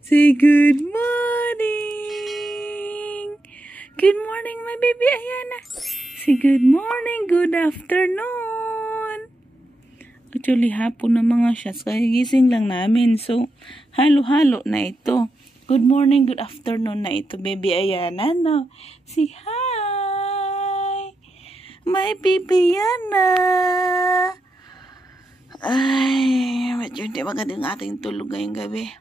Say good morning. Good morning, my baby Ayana. Say good morning, good afternoon. Actually, hapon na mga siya. Kagising lang namin. So, halo-halo na ito. Good morning, good afternoon na ito, baby Ayana. No? Say hi. My baby Ayana. Ay, medyo hindi maganda yung ating tulog ngayong gabi.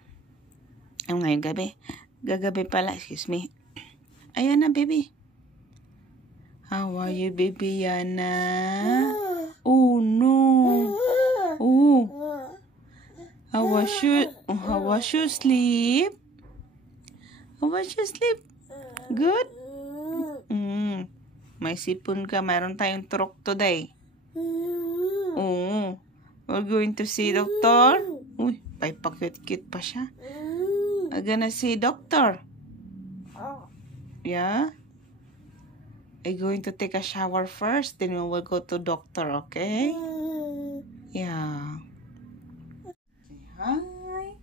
Ngayong gabi. Gagabi pala, excuse me. Ayana, baby. How are you, baby Yana? Oh, no. Oh. How was your sleep? How was your sleep? Good? May sipon ka. Mayroon tayong turok today. Oh. We're going to see doctor. Uy, pa-cute pa siya. I'm gonna see doctor. Yeah? I'm going to take a shower first, then we will go to doctor, okay? Yeah. Say hi.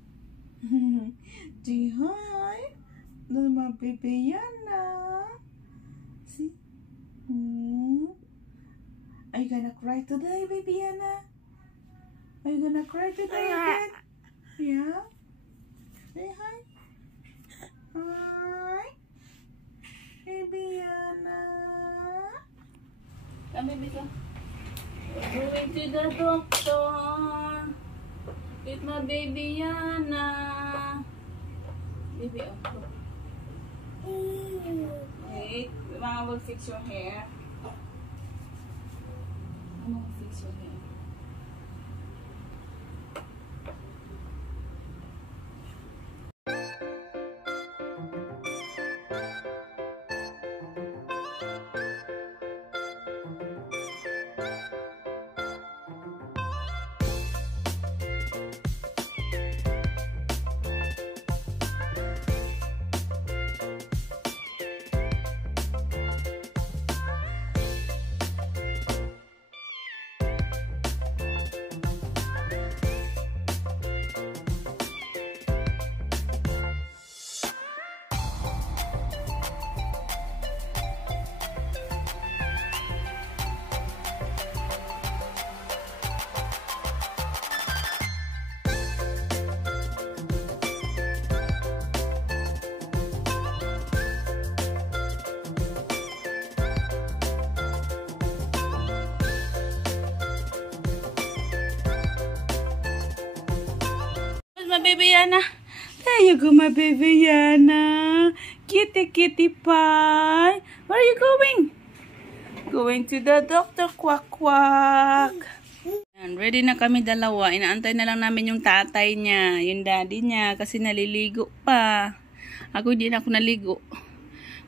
Say hi. Little my baby Yana. See? Are you gonna cry today, baby Yana? Are you gonna cry today again? Yeah? Say hi. Hi. Baby Yana. Come, baby, come. We're going to the doctor with my baby Yana. Baby, wait, Mama will fix your hair. Mama will fix your hair. My baby Yana. There you go, my baby Yana. Kitty pie. Where are you going? Going to the doctor, quack quack. And ready na kami dalawa. Inaantay na lang namin yung tatay niya, yung daddy niya, kasi naliligo pa. Ako hindi na ako naligo.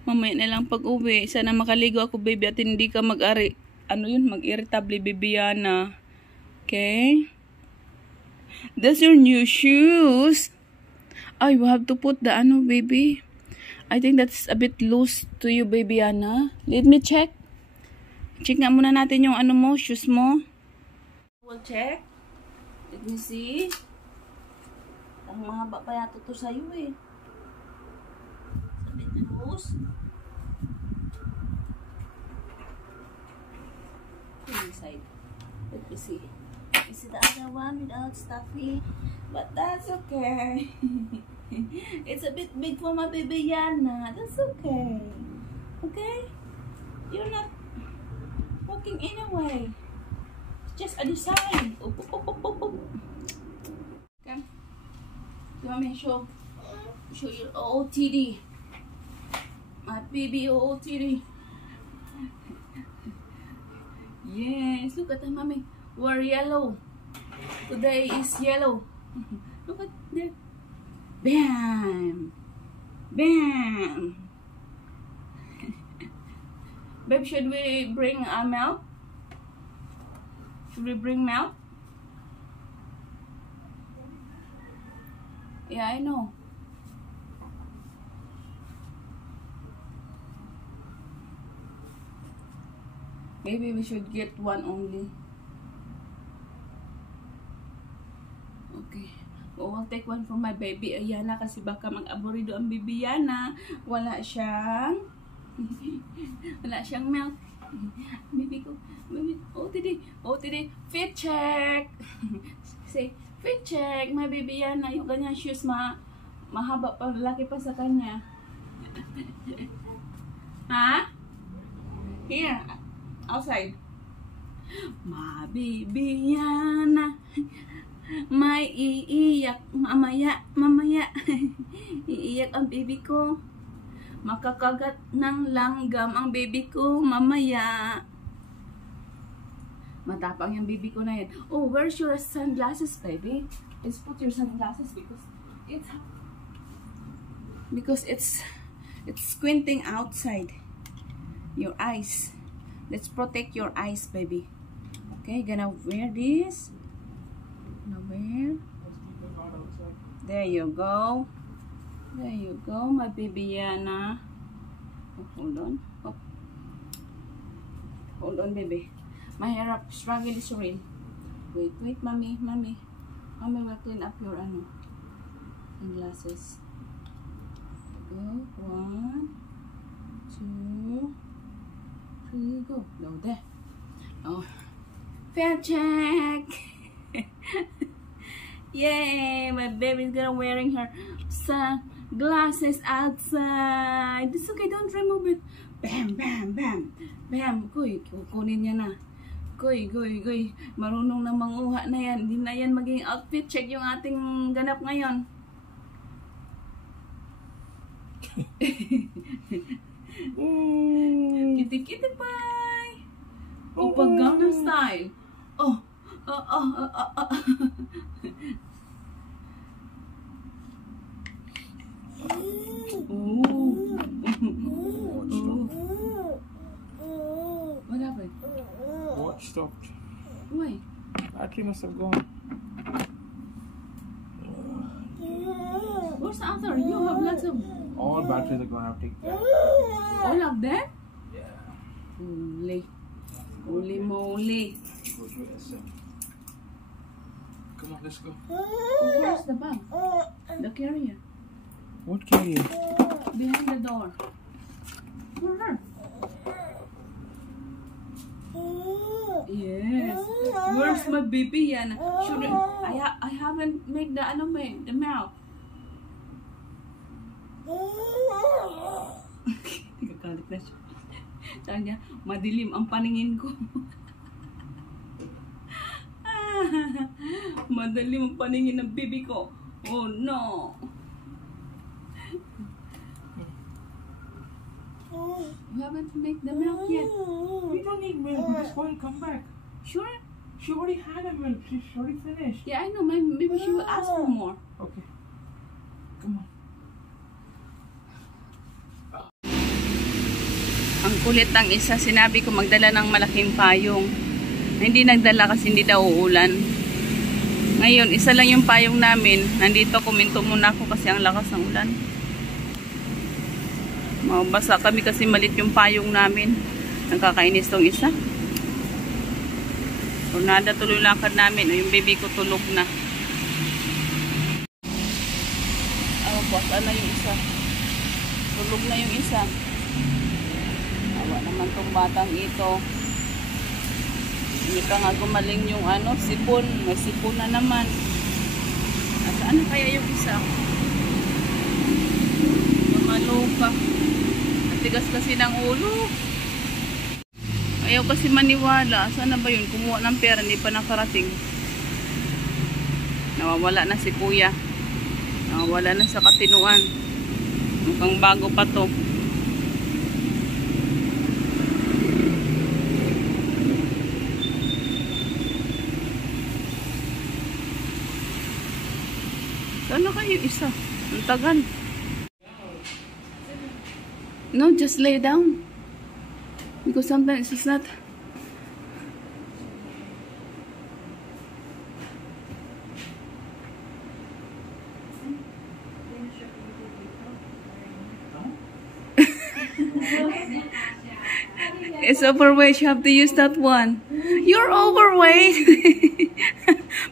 Mamaya na lang pag uwi. Sana makaligo ako, baby, at hindi ka mag-irritable, baby Yana. Okay? That's your new shoes. Oh, you have to put the baby. I think that's a bit loose to you, baby Yana. Let me check. Check nga muna natin yung shoes mo. We'll check. Let me see. Ang mahaba pa yata to sa'yo eh. It's a bit loose. Inside. Let me see. Is it the other one without stuffy? But that's okay. It's a bit big for my baby Yana. That's okay. Okay? You're not walking anyway. It's just a design. Come. You want me to show your OOTD? My baby OOTD. Yes, look at that, mommy. We're yellow. Today is yellow. Look at that. Bam! Bam! Babe, should we bring milk? Should we bring milk? Yeah, I know. Maybe we should get one only. Okay. Oh, I'll take one for my baby Ayana kasi baka mag-aborido ang baby Yana. Wala siyang milk. Baby ko. Baby. Oh, today. Fit check. Say, fit check. My baby Yana. Yung kanya shoes mahaba pa, laki pa sa kanya. Ha? Here. Outside. My baby Yana. May iiyak mamaya. Iiyak ang baby ko. Makakagat ng langgam ang baby ko mamaya. Matapang yung baby ko na yan. Oh, where's your sunglasses, baby? Let's put your sunglasses because it's squinting outside your eyes. Let's protect your eyes, baby. Okay, gonna wear this. There you go. There you go, my baby Yana. Oh, hold on. Oh. Hold on, baby. My hair up struggle is real. Wait, mommy. Mommy will clean up your sunglasses. Go. 1, 2, 3, go. Go there. Oh. Fair check. Yay! My baby's gonna wearing her sunglasses outside. It's okay, don't remove it. Bam. Kuy, kukunin niya na. Kuy. Marunong na manguha na yan. Hindi na yan maging outfit check yung ating ganap ngayon. Kitty pie. Oh, pag Gangnam Style. Oh. What happened? Watch stopped. Why? Battery must have gone. What's the other? You have lots of... All batteries are gone. I've taken that. All of them? Yeah. Holy moly. Go to SM. Come on, let's go. Where's the bag? The carrier. What carrier? Behind the door. For her. Yes. Where's my baby Yana? I haven't made the mouth. Nagkakalit na siya. Sabi niya, madilim ang paningin ko. Madilim ang paningin ng baby ko. Oh no. You haven't made the milk yet. We don't need milk. We just want to come back. Sure? She already had a milk. She's already finished. Yeah, I know. Maybe she will ask for more. Okay. Come on. Ang kulit ng isa, sinabi ko magdala ng malaking payong. Hindi nagdala kasi hindi daw uulan. Ngayon, isa lang yung payong namin. Nandito, kuminto muna ako kasi ang lakas ng ulan. Mabasa kami kasi malit yung payong namin. Nagkakainis tong isa. Tornada tuloy lakad namin. O, yung baby ko tulog na. Oh, boss, ano yung isa? Tulog na yung isa. Awa naman tong batang ito. Hindi pa nga gumaling yung sipon. May sipon na naman. At ano kaya yung isa? Mamalupa. Tigas kasi ng ulo. Ayaw kasi maniwala. Saan na ba yun? Kumuha ng pera, hindi pa nakarating. Nawawala na si kuya. Nawawala na sa katinuan. Mukhang bago pa to. Saan na kayo isa? Ang tagal. No, just lay down. Because sometimes it's not. It's overweight. You have to use that one. You're overweight.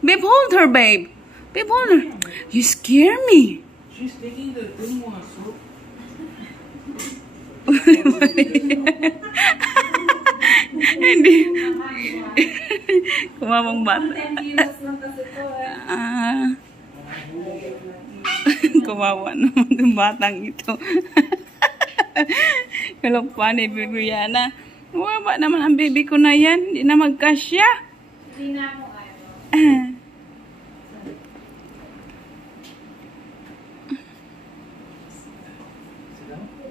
Babe, hold her, babe. Babe, hold her. You scare me. She's taking the thing one, so. Hindi. Kumamang bata. Kawawa naman yung batang ito. Kalokpa ni Baby Yana. Wawa naman ang baby ko na yan. Hindi na magkasya. Hindi na mo ano.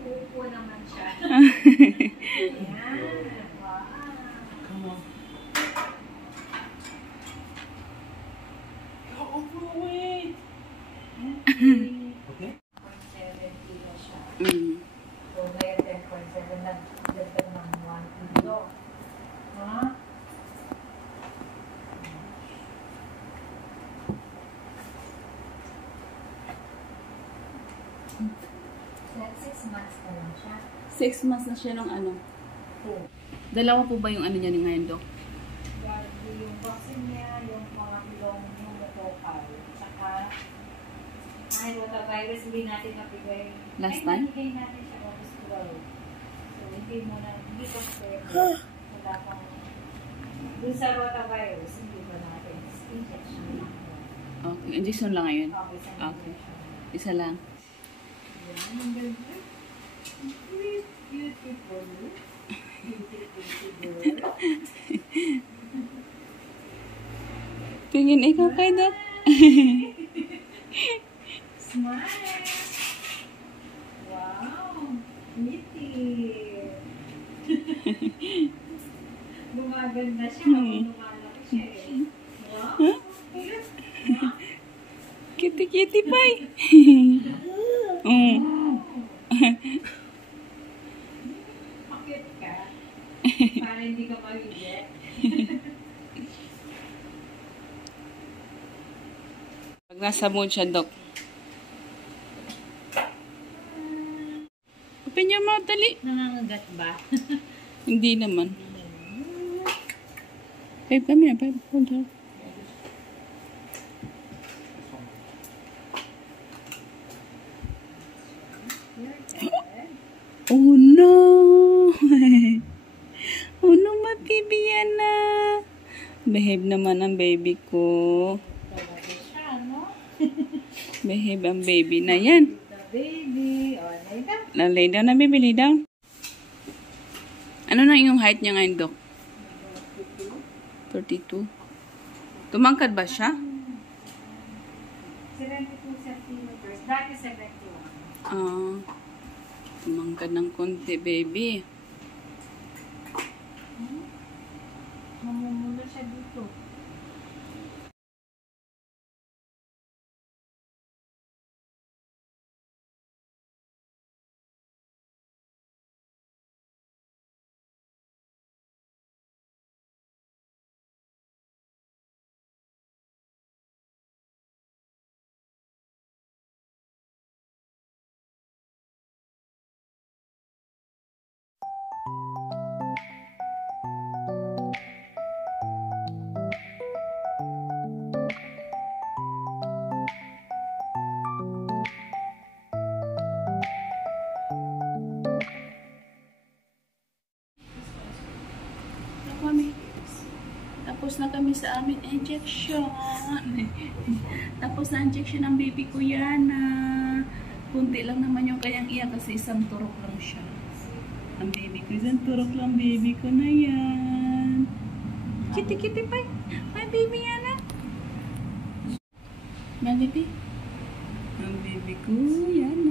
Uupo naman siya. Ayan. Wow. Come on. Oh, wait. Okay. 0.7 kilo siya. Mm. So, ngayon 10.7 nagdagdag ng 1 kilo. Ha? Like 6 months na lang siya. 6 months na siya ng ano. Oh. Dalawa po ba yung ano niya ni ngayon, Dok? Dahil yung vaccine niya, yung mga pilong yung natokal, tsaka ay, rotavirus hindi natin nabigay. Last Ay, time? nabigay natin sa August 12. So, hindi ko sure. Wala pang, dun sa rotavirus, hindi ba natin? Injection lang. Okay, injection lang ngayon. Okay, sa Okay. injection. Isa lang. Yan, ang ganda. Beautiful. Beautiful girl. Tingin ikaw kay Dok. Smile! Wow! Ngiti! Gumaganda siya. Lumalaki siya eh. Wow! Cute! Kitty-kitty pay. Mm. Pakit ka. Para hindi ka mawigit. Pag nasa mood siya, Dok. Open your mouth, dali. Nangangagat ba? Hindi naman. Babe, come here. Babe, hold her. Oh no! Oh no, my baby Yana. Behave naman ang baby ko. Talaga siya, no? Behave ang baby na yan. The baby. O, naida. Lay down na, baby. Lay down. Ano na yung height niya ngayon, Dok? 32. Tumangkad ba siya? 72 centimeters. Dati 71. Tumangkad ng konti, baby. Mamumula siya dito. Tapos na kami sa aming injection. Tapos na injection ng baby ko Yana. Kunti lang naman yung kanyang iyak kasi isang turok lang siya. Ang baby ko, isang turok lang baby ko na yan. Kitty-kitty pa. My baby Yana. My baby. Ang baby ko Yana.